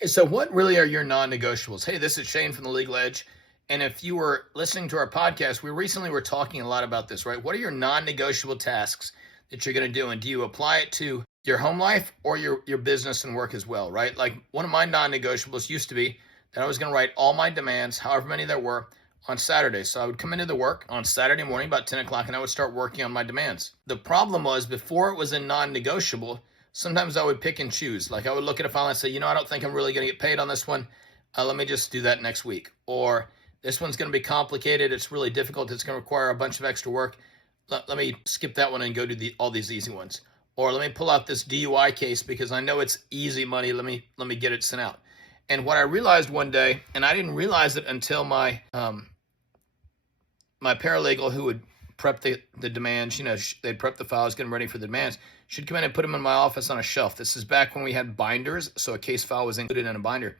Hey, so what really are your non-negotiables? Hey, this is Shane from the Legal Edge. And if you were listening to our podcast, we recently were talking a lot about this, right? What are your non-negotiable tasks that you're going to do? And do you apply it to your home life or your business and work as well, right? Like one of my non-negotiables used to be that I was going to write all my demands, however many there were, on Saturdays. So I would come into the work on Saturday morning about 10 o'clock and I would start working on my demands. The problem was before it was a non-negotiable, sometimes I would pick and choose. Like I would look at a file and say, I don't think I'm really going to get paid on this one. Let me just do that next week. Or this one's going to be complicated. It's really difficult. It's going to require a bunch of extra work. Let me skip that one and go to all these easy ones. Or let me pull out this DUI case because I know it's easy money. Let me get it sent out. And what I realized one day, and I didn't realize it until my paralegal who would prep the demands, they'd prep the files, get them ready for the demands. She'd come in and put them in my office on a shelf. This is back when we had binders, so a case file was included in a binder.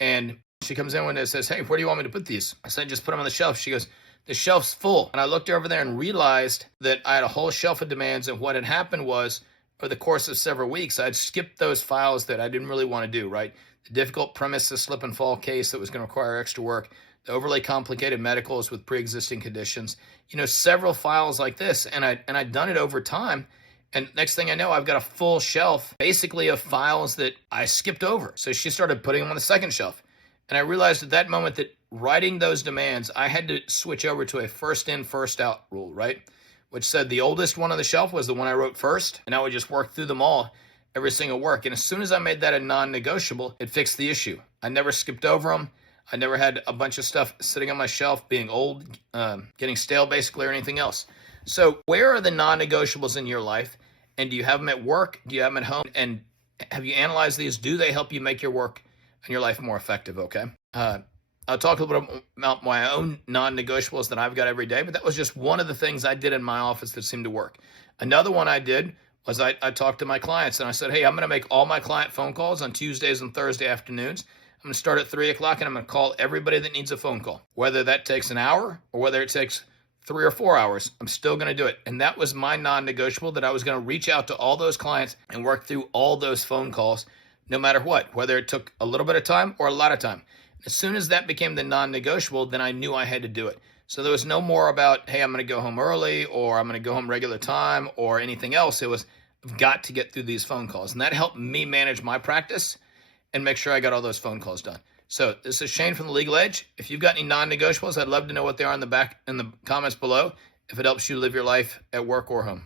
And she comes in one day and says, "Hey, where do you want me to put these?" I said, "Just put them on the shelf." She goes, "The shelf's full." And I looked over there and realized that I had a whole shelf of demands, and what had happened was, over the course of several weeks, I'd skipped those files that I didn't really want to do, right? The difficult premises slip and fall case that was going to require extra work, the overly complicated medicals with pre-existing conditions, several files like this. And I'd done it over time. And next thing I know, I've got a full shelf basically of files that I skipped over. So she started putting them on the second shelf. And I realized at that moment that writing those demands, I had to switch over to a first in, first out rule, right? Which said the oldest one on the shelf was the one I wrote first. And I would just work through them all, every single work. And as soon as I made that a non-negotiable, it fixed the issue. I never skipped over them. I never had a bunch of stuff sitting on my shelf being old, getting stale basically, or anything else. So where are the non-negotiables in your life? And do you have them at work? Do you have them at home? And have you analyzed these? Do they help you make your work and your life more effective? Okay. I'll talk a little bit about my own non-negotiables that I've got every day, but that was just one of the things I did in my office that seemed to work. Another one I did was I talked to my clients and I said, "Hey, I'm going to make all my client phone calls on Tuesdays and Thursday afternoons. I'm going to start at 3 o'clock and I'm going to call everybody that needs a phone call. Whether that takes an hour or whether it takes 3 or 4 hours, I'm still going to do it." And that was my non-negotiable, that I was going to reach out to all those clients and work through all those phone calls, no matter what, whether it took a little bit of time or a lot of time. As soon as that became the non-negotiable, then I knew I had to do it. So there was no more about, hey, I'm going to go home early or I'm going to go home regular time or anything else. It was, I've got to get through these phone calls. And that helped me manage my practice and make sure I got all those phone calls done. So this is Shane from the Legal Edge. If you've got any non-negotiables, I'd love to know what they are in the comments below, if it helps you live your life at work or home.